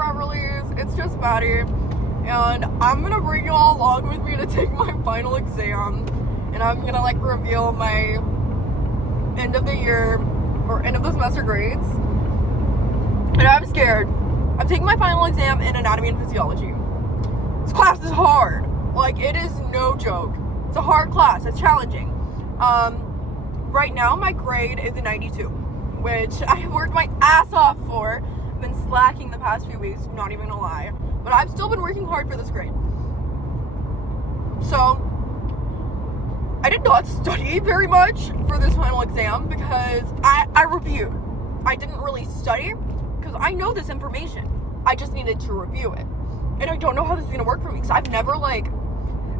foreverlies. It's just Maddie, and I'm gonna bring you all along with me to take my final exam, and I'm gonna like reveal my end of the year or end of the semester grades. And I'm scared. I'm taking my final exam in anatomy and physiology. This class is hard. Like, it is no joke. It's a hard class. It's challenging. Right now my grade is a 92, which I have worked my ass off for. I've been slacking the past few weeks, not even gonna lie, but I've still been working hard for this grade. So I did not study very much for this final exam because I reviewed. I didn't really study because I know this information. I just needed to review it. And I don't know how this is gonna work for me because I've never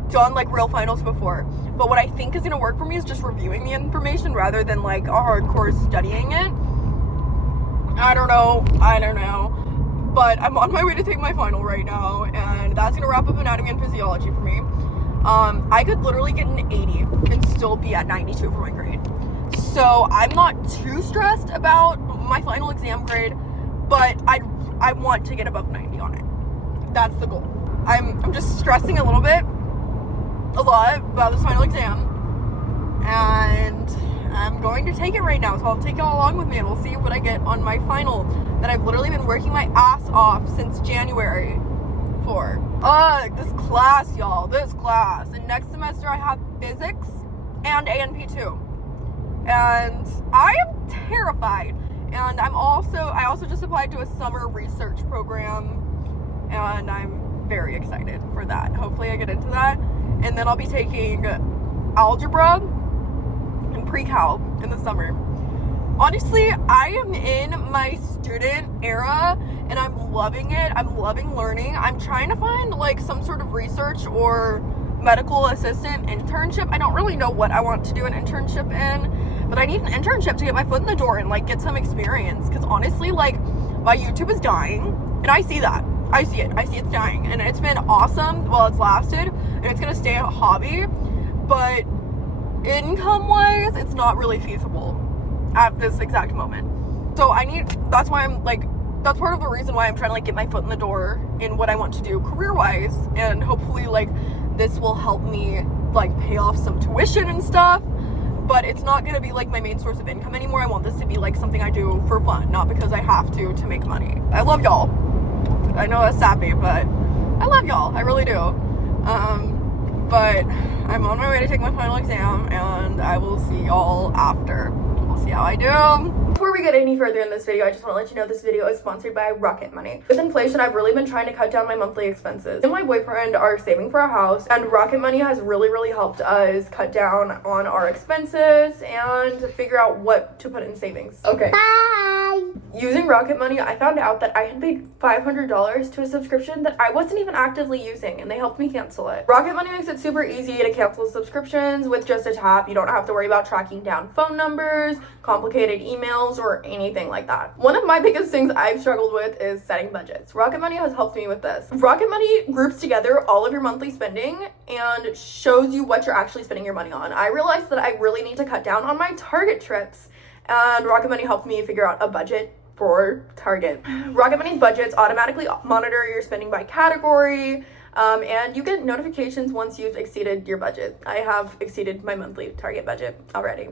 done real finals before. But what I think is gonna work for me is just reviewing the information rather than a hardcore studying it. I don't know. But I'm on my way to take my final right now, and that's gonna wrap up anatomy and physiology for me. I could literally get an 80 and still be at 92 for my grade. So I'm not too stressed about my final exam grade, but I want to get above 90 on it. That's the goal. I'm just stressing a lot about this final exam, and I'm going to take it right now, so I'll take y'all along with me and we'll see what I get on my final that I've literally been working my ass off since January for. This class, y'all, and next semester I have physics and ANP2, and I am terrified. And I also just applied to a summer research program, and I'm very excited for that. Hopefully I get into that. And then I'll be taking algebra and pre-cal in the summer. Honestly, I am in my student era and I'm loving it. I'm loving learning. I'm trying to find some sort of research or medical assistant internship. I don't really know what I want to do an internship in, but I need an internship to get my foot in the door and get some experience. Because honestly, my YouTube is dying, and I see that. I see it's dying, and it's been awesome while it's lasted, and it's gonna stay a hobby, but income-wise, it's not really feasible at this exact moment. So that's part of the reason why I'm trying to get my foot in the door in what I want to do career-wise, and hopefully this will help me pay off some tuition and stuff, but it's not gonna be my main source of income anymore. I want this to be something I do for fun, not because I have to make money. I love y'all. I know that's sappy, but I love y'all. I really do. But I'm on my way to take my final exam, and I will see y'all after. We'll see how I do. Before we get any further in this video, I just want to let you know this video is sponsored by Rocket Money. With inflation, I've really been trying to cut down my monthly expenses. Me and my boyfriend are saving for a house, and Rocket Money has really helped us cut down on our expenses and figure out what to put in savings. Okay. Bye! Using Rocket Money, I found out that I had paid $500 to a subscription that I wasn't even actively using, and they helped me cancel it. Rocket Money makes it super easy to cancel subscriptions with just a tap. You don't have to worry about tracking down phone numbers, complicated emails, or anything like that. One of my biggest things I've struggled with is setting budgets. Rocket Money has helped me with this. Rocket Money groups together all of your monthly spending and shows you what you're actually spending your money on. I realized that I really need to cut down on my Target trips, and Rocket Money helped me figure out a budget for Target. Rocket Money's budgets automatically monitor your spending by category, and you get notifications once you've exceeded your budget. I have exceeded my monthly Target budget already.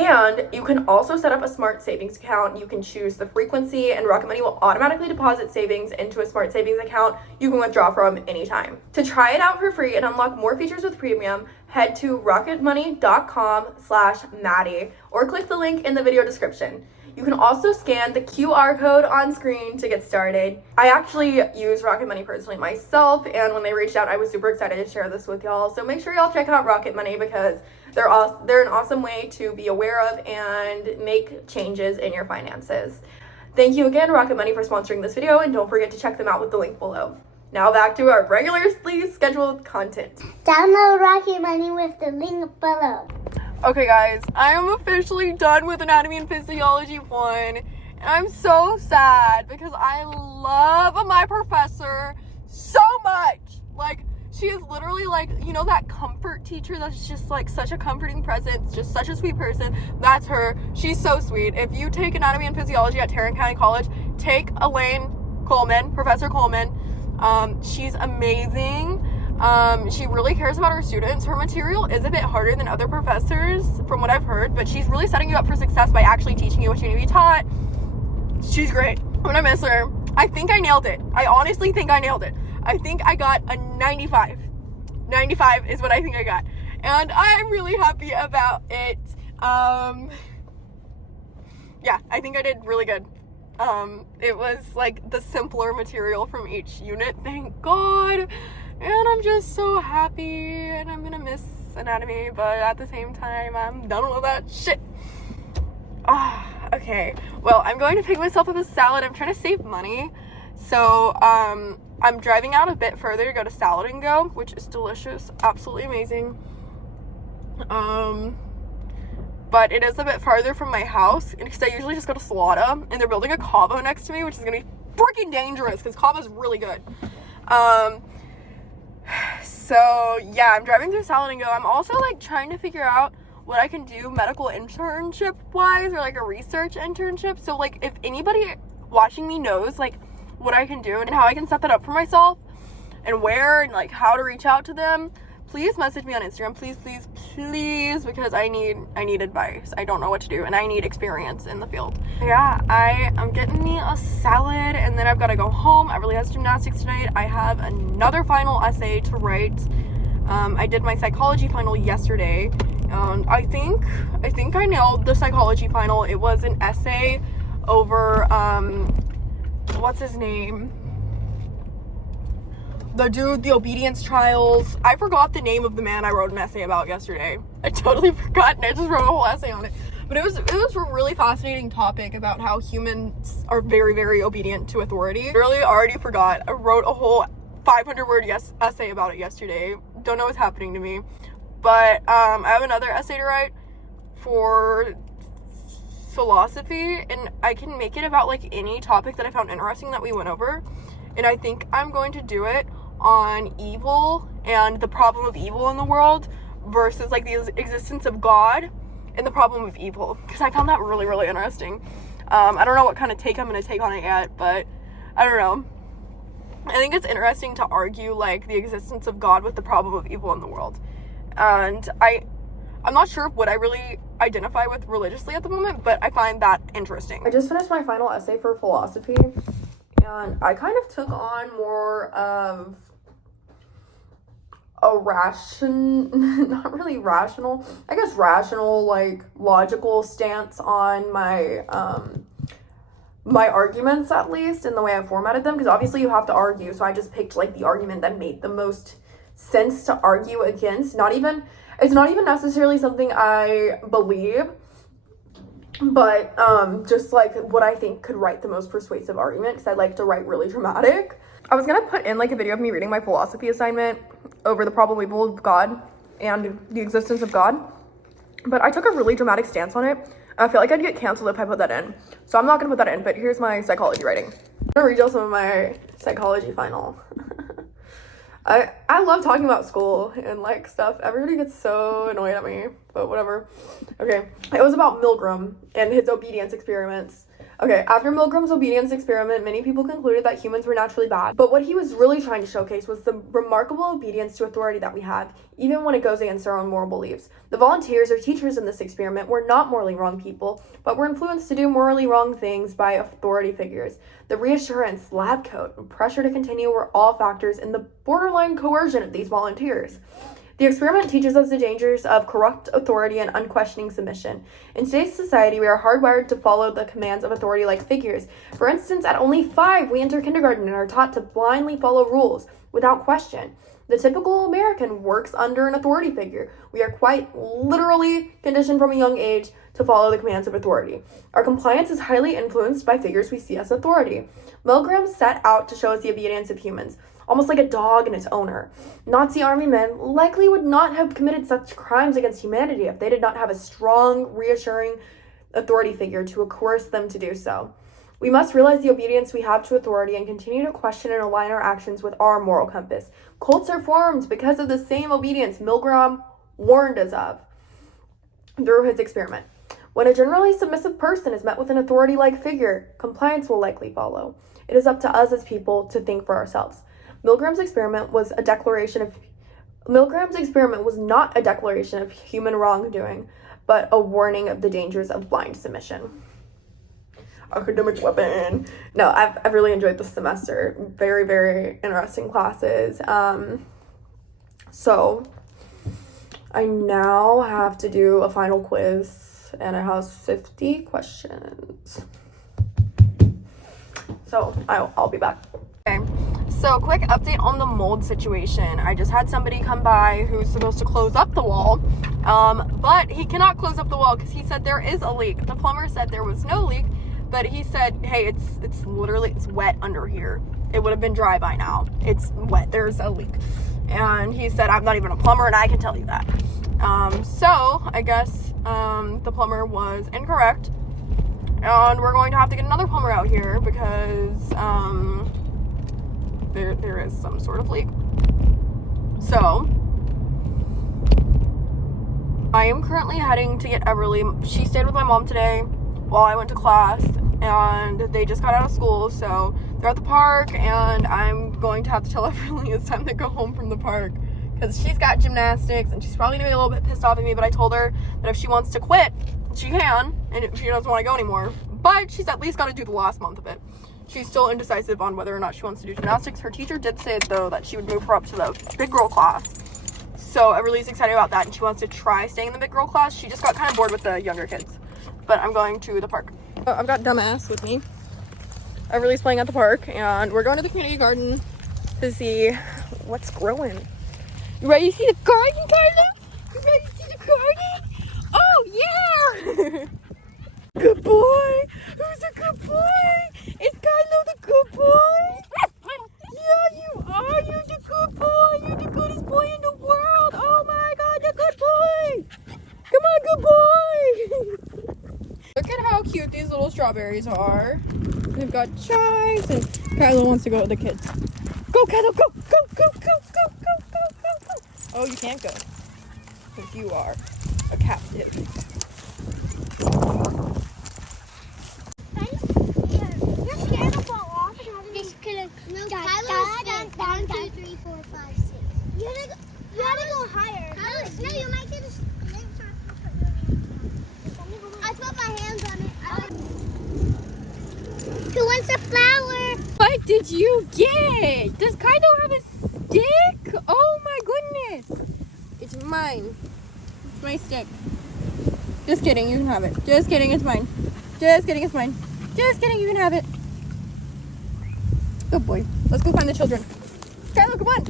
And you can also set up a smart savings account. You can choose the frequency, and Rocket Money will automatically deposit savings into a smart savings account you can withdraw from anytime. To try it out for free and unlock more features with premium, head to rocketmoney.com/Maddie or click the link in the video description. You can also scan the QR code on screen to get started. I actually use Rocket Money personally myself, and when they reached out, I was super excited to share this with y'all. So make sure y'all check out Rocket Money because they're an awesome way to be aware of and make changes in your finances. Thank you again, Rocket Money, for sponsoring this video, and don't forget to check them out with the link below. Now back to our regularly scheduled content. Download Rocket Money with the link below. Okay guys, I am officially done with Anatomy and Physiology 1, and I'm so sad because I love my professor so much. She is literally that comfort teacher that's just such a comforting presence, just such a sweet person. That's her. She's so sweet. If you take Anatomy and Physiology at Tarrant County College, take Elaine Professor Coleman. She's amazing. She really cares about her students. Her material is a bit harder than other professors from what I've heard, but she's really setting you up for success by actually teaching you what you need to be taught. She's great. I'm gonna miss her. I think I nailed it. I honestly think I nailed it. I think I got a 95. 95 is what I think I got. And I'm really happy about it. Yeah, I think I did really good. It was like the simpler material from each unit, thank God. And I'm just so happy, and I'm gonna miss anatomy, but at the same time, I'm done with that shit. Okay. Well, I'm going to pick myself up a salad. I'm trying to save money. So, I'm driving out a bit further to go to Salad and Go, which is delicious. Absolutely amazing. But it is a bit farther from my house, because I usually just go to Salada, and they're building a Cabo next to me, which is gonna be freaking dangerous, because Cabo's really good. So, yeah, I'm driving through Salad and Go. I'm also, like, trying to figure out what I can do medical internship-wise, or, like, a research internship. So, like, if anybody watching me knows, like, what I can do and how I can set that up for myself, and where, and, like, how to reach out to them, please message me on Instagram. Please, please, please, because I need advice. I don't know what to do, and I need experience in the field. Yeah, I'm getting me a salad, and then I've got to go home. Everly has gymnastics tonight. I have another final essay to write. I did my psychology final yesterday, and I think I nailed the psychology final. It was an essay over, what's his name? The dude, the obedience trials. I forgot the name of the man I wrote an essay about yesterday. I totally forgot, and I just wrote a whole essay on it. But it was a really fascinating topic about how humans are very, very obedient to authority. I really already forgot. I wrote a whole 500-word essay about it yesterday. Don't know what's happening to me. But I have another essay to write for philosophy, and I can make it about, like, any topic that I found interesting that we went over. And I think I'm going to do it on evil and the problem of evil in the world versus, like, the existence of God and the problem of evil, because I found that really, really interesting. I don't know what kind of take I'm going to take on it yet, but I don't know. I think it's interesting to argue, like, the existence of God with the problem of evil in the world. And I'm not sure what I really identify with religiously at the moment, but I find that interesting. I just finished my final essay for philosophy, and I kind of took on more of a not really rational, I guess rational, like, logical stance on my, my arguments, at least, in the way I formatted them, because obviously you have to argue, so I just picked, like, the argument that made the most sense to argue against. It's not even necessarily something I believe, but just, like, what I think could write the most persuasive argument, because I like to write really dramatic. I was gonna put in, like, a video of me reading my philosophy assignment over the problem of evil of God and the existence of God, but I took a really dramatic stance on it. I feel like I'd get canceled if I put that in, so I'm not gonna put that in, but here's my psychology writing. I'm gonna read you some of my psychology final. I love talking about school and, like, stuff. Everybody gets so annoyed at me, but whatever. Okay, it was about Milgram and his obedience experiments. Okay, after Milgram's obedience experiment, many people concluded that humans were naturally bad, but what he was really trying to showcase was the remarkable obedience to authority that we have, even when it goes against our own moral beliefs. The volunteers or teachers in this experiment were not morally wrong people, but were influenced to do morally wrong things by authority figures. The reassurance, lab coat, and pressure to continue were all factors in the borderline coercion of these volunteers. The experiment teaches us the dangers of corrupt authority and unquestioning submission. In today's society, we are hardwired to follow the commands of authority-like figures. For instance, at only 5, we enter kindergarten and are taught to blindly follow rules without question. The typical American works under an authority figure. We are quite literally conditioned from a young age to follow the commands of authority. Our compliance is highly influenced by figures we see as authority. Milgram set out to show us the obedience of humans, almost like a dog and its owner. Nazi army men likely would not have committed such crimes against humanity if they did not have a strong, reassuring authority figure to coerce them to do so. We must realize the obedience we have to authority and continue to question and align our actions with our moral compass. Cults are formed because of the same obedience Milgram warned us of through his experiment. When a generally submissive person is met with an authority-like figure, compliance will likely follow. It is up to us as people to think for ourselves. Milgram's experiment was not a declaration of human wrongdoing, but a warning of the dangers of blind submission. Academic weapon. No, I've really enjoyed this semester. Very, very interesting classes. So I now have to do a final quiz, and it has 50 questions. So I'll be back. Okay, so quick update on the mold situation. I just had somebody come by who's supposed to close up the wall, but he cannot close up the wall because he said there is a leak. The plumber said there was no leak, but he said, hey, it's literally wet under here. It would have been dry by now. It's wet. There's a leak. And he said, I'm not even a plumber, and I can tell you that. So I guess the plumber was incorrect, and we're going to have to get another plumber out here because there is some sort of leak. So I am currently heading to get Everly. She stayed with my mom today while I went to class, and they just got out of school, so they're at the park, and I'm going to have to tell Everly it's time to go home from the park because she's got gymnastics, and she's probably gonna be a little bit pissed off at me, but I told her that if she wants to quit, she can, and if she doesn't want to go anymore, but she's at least got to do the last month of it. She's still indecisive on whether or not she wants to do gymnastics. Her teacher did say, though, that she would move her up to the big girl class. So Everly's excited about that, and she wants to try staying in the big girl class. She just got kind of bored with the younger kids. But I'm going to the park. I've got dumbass with me. Everly's playing at the park, and we're going to the community garden to see what's growing. You ready to see the garden, Kyla? You ready to see the garden? Oh, yeah! Good boy! Who's a good boy? Is Kylo the good boy? Yeah, you are! You're the good boy! You're the goodest boy in the world! Oh my god, the good boy! Come on, good boy! Look at how cute these little strawberries are. They've got chives, and Kylo wants to go with the kids. Go, Kylo, go! Go, go, go, go, go, go, go, go! Oh, you can't go. Because you are a captive. You gotta go higher. No, you might get a... I put my hands on it. Who wants a flower? What did you get? Does Kylo have a stick? Oh my goodness. It's mine. It's my stick. Just kidding, you can have it. Just kidding, it's mine. Just kidding, it's mine. Just kidding, you can have it. Good boy. Let's go find the children. Kylo, come on.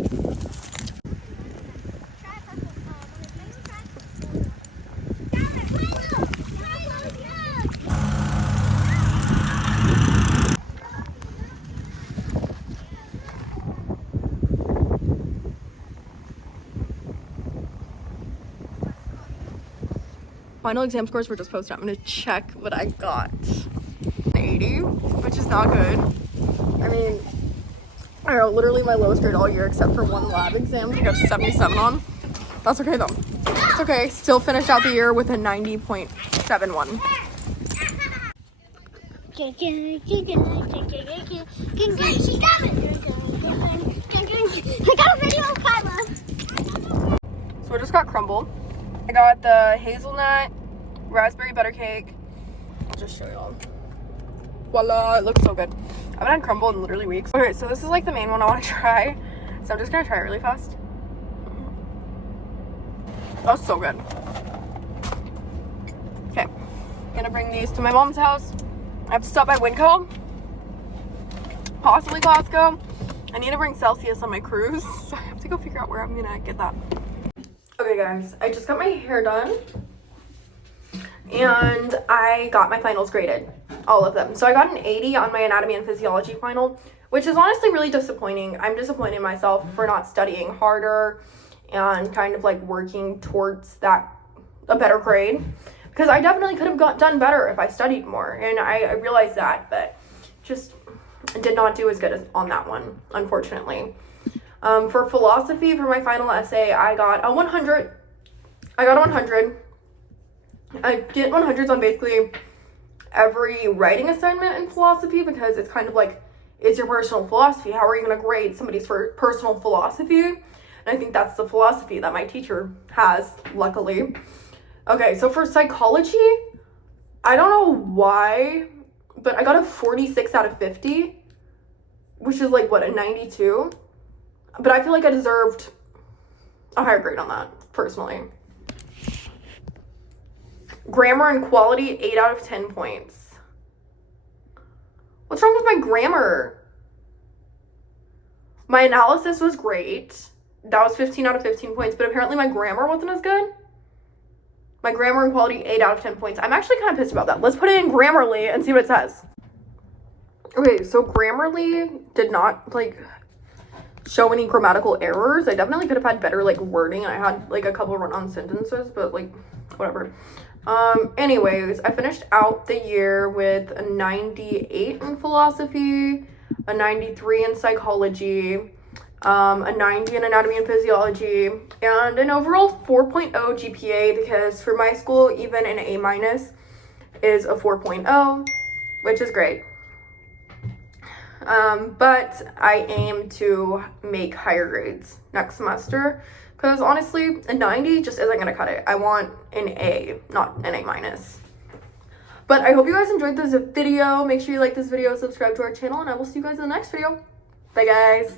Final exam scores were just posted. I'm gonna check what I got. 80, which is not good. I mean, I know, literally my lowest grade all year except for one lab exam I got 77 on. That's okay though. It's okay. Still finished out the year with a 90.71. I got a video of Kyla. So I just got crumble. I got the hazelnut raspberry butter cake. I'll just show y'all. Voila, it looks so good. I haven't had crumble in literally weeks. Okay, so this is like the main one I want to try. So I'm just gonna try it really fast. That's so good. Okay, gonna bring these to my mom's house. I have to stop by Winco, possibly Costco. I need to bring Celsius on my cruise, so I have to go figure out where I'm gonna get that. Okay guys, I just got my hair done and I got my finals graded, all of them. So I got an 80 on my anatomy and physiology final, which is honestly really disappointing. I'm disappointed in myself for not studying harder and kind of like working towards a better grade, because I definitely could have done better if I studied more, and I realized that, but just did not do as good as on that one, unfortunately. For philosophy, for my final essay, I got a 100. I get 100s on basically every writing assignment in philosophy because it's kind of like, it's your personal philosophy. How are you going to grade somebody's personal philosophy? And I think that's the philosophy that my teacher has, luckily. Okay, so for psychology, I don't know why, but I got a 46 out of 50, which is like, what, a 92? But I feel like I deserved a higher grade on that, personally. Grammar and quality, 8 out of 10 points. What's wrong with my grammar? My analysis was great. That was 15 out of 15 points, but apparently my grammar wasn't as good. My grammar and quality, 8 out of 10 points. I'm actually kind of pissed about that. Let's put it in Grammarly and see what it says. Okay, so Grammarly did not, like, show any grammatical errors. I definitely could have had better, like, wording. I had, like, a couple run-on sentences, but, like, whatever. Anyways, I finished out the year with a 98 in philosophy, a 93 in psychology, a 90 in anatomy and physiology, and an overall 4.0 GPA, because for my school, even an A- is a 4.0, which is great. But I aim to make higher grades next semester, because honestly, a 90 just isn't going to cut it. I want an A, not an A-. But I hope you guys enjoyed this video. Make sure you like this video, subscribe to our channel, and I will see you guys in the next video. Bye, guys.